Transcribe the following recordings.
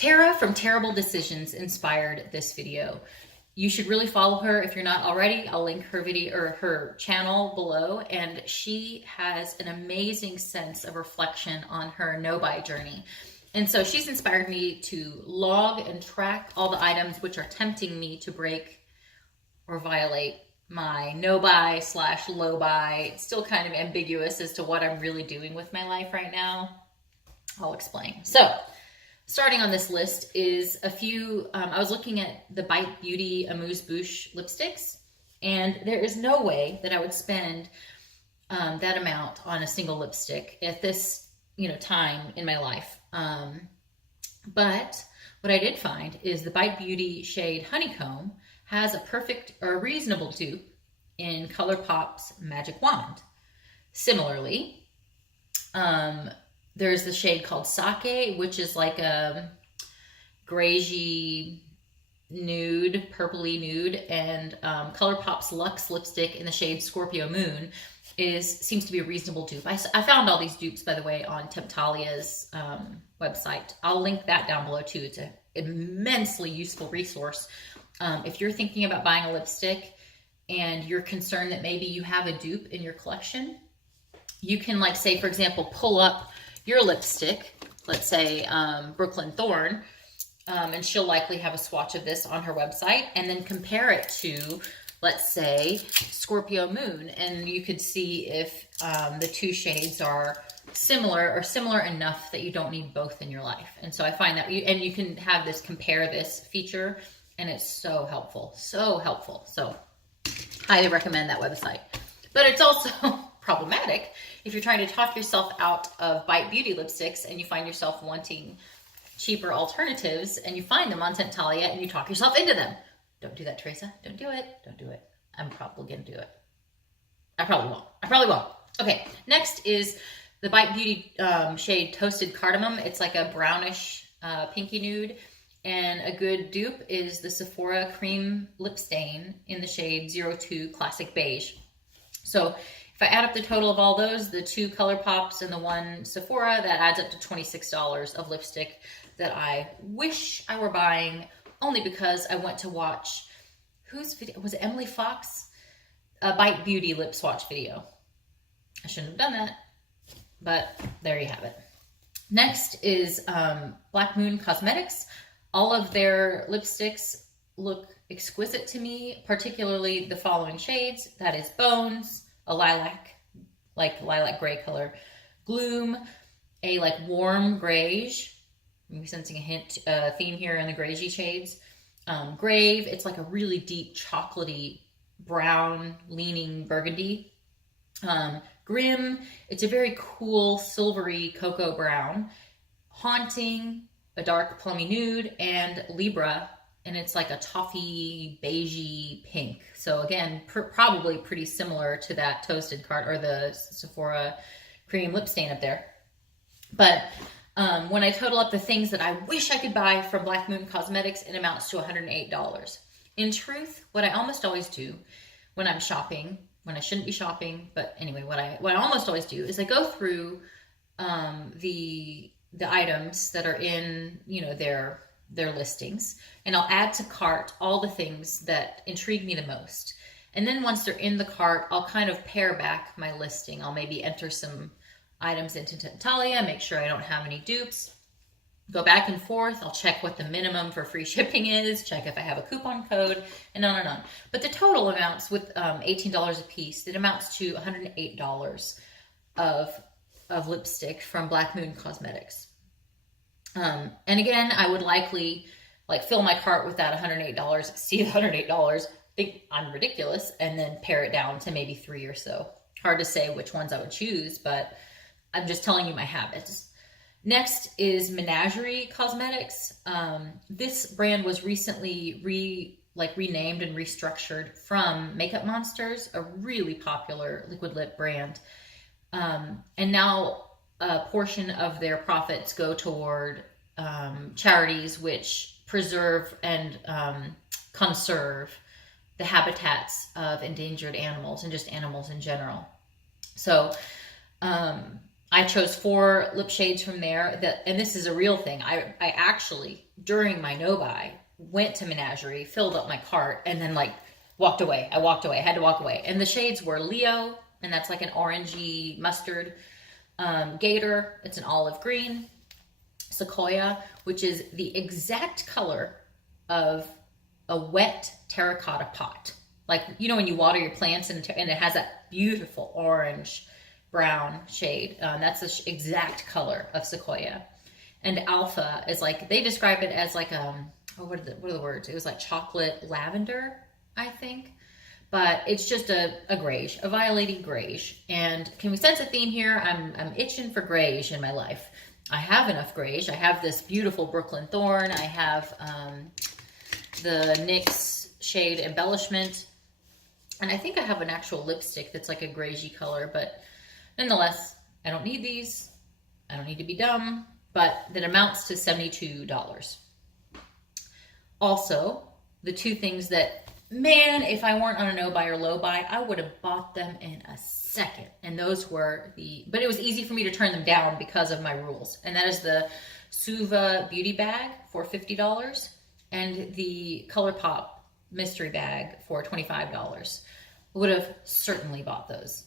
Tara from Terrible Decisions inspired this video. You should really follow her if you're not already. I'll link her video or her channel below, and she has an amazing sense of reflection on her no-buy journey. And so she's inspired me to log and track all the items which are tempting me to break or violate my no-buy / low-buy. It's still kind of ambiguous as to what I'm really doing with my life right now. I'll explain. So starting on this list is a few, I was looking at the Bite Beauty Amuse Bouche lipsticks, and there is no way that I would spend that amount on a single lipstick at this, time in my life. But what I did find is the Bite Beauty shade Honeycomb has a perfect or a reasonable dupe in ColourPop's Magic Wand. Similarly, there's the shade called Sake, which is like a grayish nude, purpley nude, and ColourPop's Luxe lipstick in the shade Scorpio Moon seems to be a reasonable dupe. I found all these dupes, by the way, on Temptalia's website. I'll link that down below too. It's an immensely useful resource. If you're thinking about buying a lipstick and you're concerned that maybe you have a dupe in your collection, you can, like, say, for example, pull up your lipstick, let's say Brooklyn Thorn, and she'll likely have a swatch of this on her website, and then compare it to, let's say, Scorpio Moon, and you could see if the two shades are similar or similar enough that you don't need both in your life. And so I find that, you can have this compare this feature, and it's so helpful, so helpful. So highly recommend that website. But it's also problematic if you're trying to talk yourself out of Bite Beauty lipsticks and you find yourself wanting cheaper alternatives and you find them on Temptalia and you talk yourself into them. Don't do that, Teresa. Don't do it. Don't do it. I'm probably going to do it. I probably won't. Okay, next is the Bite Beauty shade Toasted Cardamom. It's like a brownish pinky nude. And a good dupe is the Sephora Cream Lip Stain in the shade 02 Classic Beige. So if I add up the total of all those, the 2 ColourPops and the 1 Sephora, that adds up to $26 of lipstick that I wish I were buying, only because I went to watch, whose video? Was it Emily Fox? A Bite Beauty lip swatch video. I shouldn't have done that, but there you have it. Next is Black Moon Cosmetics. All of their lipsticks look exquisite to me, particularly the following shades. That is Bones, a lilac, like lilac gray color, Gloom, a like warm grayish. I'm sensing a theme here in the grayish shades. Grave, it's like a really deep chocolatey brown leaning burgundy. Grim, it's a very cool silvery cocoa brown. Haunting, a dark plummy nude, and Libra, and it's like a toffee beigey pink. So again, probably pretty similar to that Toasted Card or the Sephora Cream Lip Stain up there. But when I total up the things that I wish I could buy from Black Moon Cosmetics, it amounts to $108. In truth, what I almost always do when I'm shopping, when I shouldn't be shopping, but anyway, what I almost always do is I go through the items that are in, their listings, and I'll add to cart all the things that intrigue me the most. And then once they're in the cart, I'll kind of pare back my listing. I'll maybe enter some items into Temptalia, make sure I don't have any dupes, go back and forth. I'll check what the minimum for free shipping is, check if I have a coupon code, and on and on. But the total amounts, with $18 a piece, it amounts to $108 of lipstick from Black Moon Cosmetics. And again, I would likely fill my cart with that $108, see the $108, think I'm ridiculous, and then pare it down to maybe 3 or so. Hard to say which ones I would choose, but I'm just telling you my habits. Next is Menagerie Cosmetics. This brand was recently renamed and restructured from Makeup Monsters, a really popular liquid lip brand. And now a portion of their profits go toward charities which preserve and conserve the habitats of endangered animals and just animals in general. So I chose 4 lip shades from there and this is a real thing. I actually, during my no-buy, went to Menagerie, filled up my cart, and then like walked away. I walked away. I had to walk away. And the shades were Leo, and that's like an orangey mustard. Gator, it's an olive green. Sequoia, which is the exact color of a wet terracotta pot. Like, you know, when you water your plants and it has that beautiful orange brown shade. That's the exact color of Sequoia. And Alpha is like, they describe it as like, what are the words? It was like chocolate lavender, I think. But it's just a grayish, a violating grayish. And can we sense a theme here? I'm itching for grayish in my life. I have enough grayish. I have this beautiful Brooklyn Thorn. I have the NYX shade Embellishment. And I think I have an actual lipstick that's like a grayy color. But nonetheless, I don't need these. I don't need to be dumb. But that amounts to $72. Also, the 2 things that, man, if I weren't on a no buy or low buy, I would have bought them in a second. And those were but it was easy for me to turn them down because of my rules. And that is the Suva Beauty Bag for $50 and the ColourPop Mystery Bag for $25. Would have certainly bought those.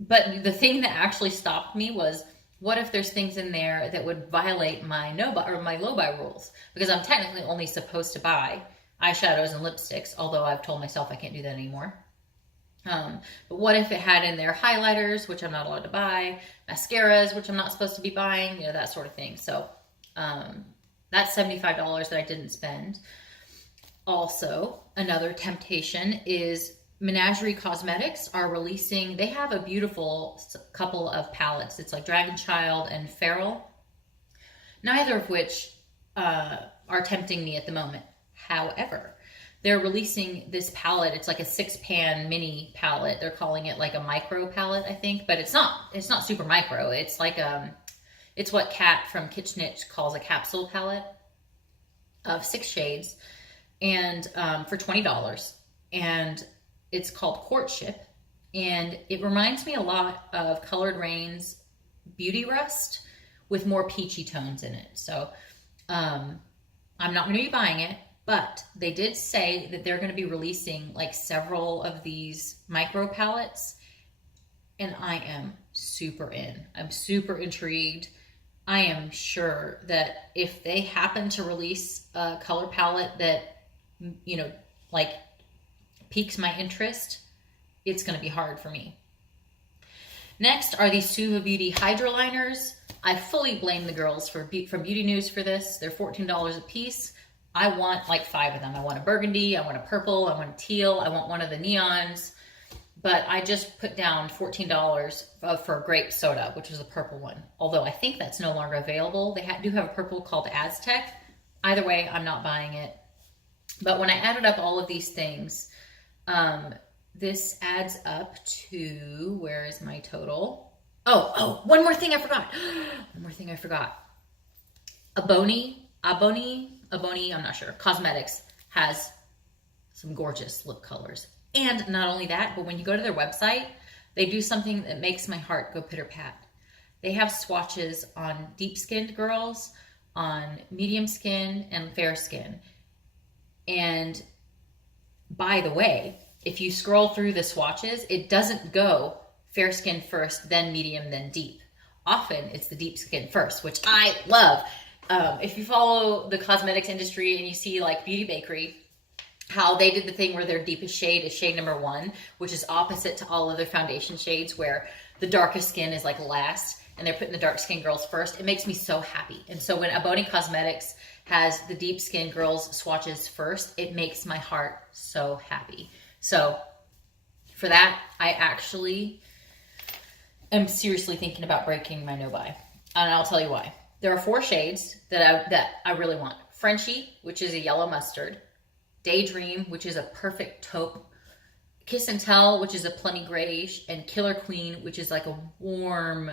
But the thing that actually stopped me was, what if there's things in there that would violate my no-buy or my low-buy rules? Because I'm technically only supposed to buy eyeshadows and lipsticks, although I've told myself I can't do that anymore. But what if it had in there highlighters, which I'm not allowed to buy, mascaras, which I'm not supposed to be buying, you know, that sort of thing. So that's $75 that I didn't spend. Also, another temptation is Menagerie Cosmetics are releasing, they have a beautiful couple of palettes. It's like Dragon Child and Feral, neither of which are tempting me at the moment. However, they're releasing this palette. It's like a 6-pan mini palette. They're calling it like a micro palette, I think, but it's not super micro. It's like, it's what Kat from Kitchenette calls a capsule palette of 6 shades and for $20. And it's called Courtship, and it reminds me a lot of Colored Rain's Beauty Rust with more peachy tones in it. So I'm not going to be buying it, but they did say that they're going to be releasing like several of these micro palettes, and I am super in. I'm super intrigued. I am sure that if they happen to release a color palette that, you know, like piques my interest, it's going to be hard for me. Next are these Suva Beauty Hydroliners. I fully blame the girls from Beauty News for this. They're $14 a piece. I want like 5 of them. I want a burgundy, I want a purple, I want a teal, I want one of the neons. But I just put down $14 for grape soda, which was a purple one. Although I think that's no longer available. They do have a purple called Aztec. Either way, I'm not buying it. But when I added up all of these things, this adds up to, where is my total? Oh, one more thing I forgot. Aboni, I'm not sure. Cosmetics has some gorgeous lip colors. And not only that, but when you go to their website, they do something that makes my heart go pitter-pat. They have swatches on deep-skinned girls, on medium skin, and fair skin. And by the way, if you scroll through the swatches, it doesn't go fair skin first, then medium, then deep. Often it's the deep skin first, which I love. If you follow the cosmetics industry and you see like Beauty Bakery, how they did the thing where their deepest shade is shade number 1, which is opposite to all other foundation shades where the darkest skin is like last and they're putting the dark skin girls first. It makes me so happy. And so when Aboni Cosmetics has the deep skin girls swatches first, it makes my heart so happy. So for that, I actually am seriously thinking about breaking my no-buy. And I'll tell you why. There are 4 shades that I really want. Frenchie, which is a yellow mustard. Daydream, which is a perfect taupe. Kiss and Tell, which is a plummy grayish. And Killer Queen, which is like a warm,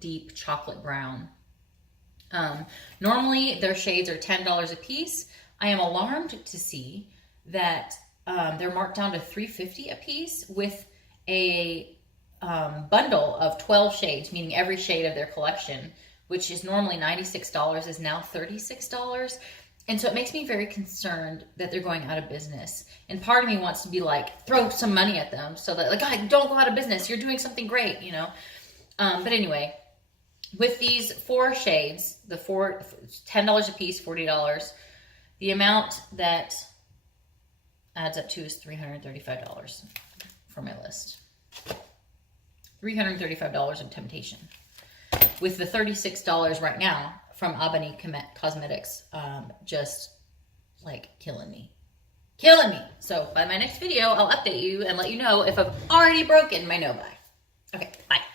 deep chocolate brown. Normally, their shades are $10 a piece. I am alarmed to see that they're marked down to $3.50 a piece with a bundle of 12 shades, meaning every shade of their collection, which is normally $96, is now $36. And so it makes me very concerned that they're going out of business. And part of me wants to be like, throw some money at them so that, like, God, don't go out of business. You're doing something great, you know? But anyway, with these 4 shades, the $10 a piece, $40, the amount that adds up to is $335 for my list. $335 in Temptation. With the $36 right now from Ebony Cosmetics, just like killing me. So by my next video, I'll update you and let you know if I've already broken my no buy. Okay, bye.